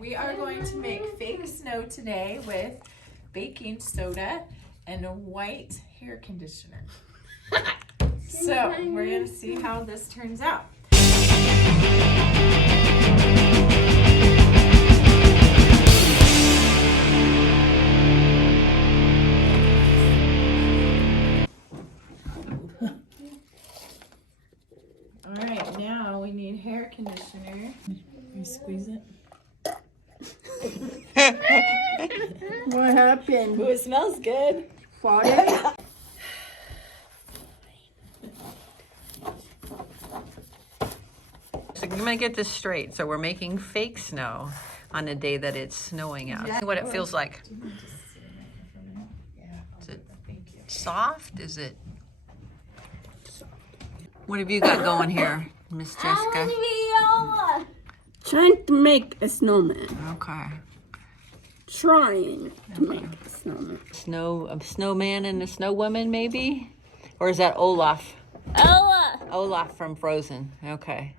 we are going to make fake snow today with baking soda and a white hair conditioner. So we're going to see how this turns out. All right, now we need hair conditioner. You squeeze it. What happened? Ooh, it smells good. Farted? So I'm gonna get this straight. So we're making fake snow on a day that it's snowing out. See what it feels like. Is it soft? Is it? What have you got going here, Miss Jessica? Trying to make a snowman. Okay. Trying to make a snowman. A snowman and a snow woman, maybe? Or is that Olaf? Ella! Olaf from Frozen. Okay.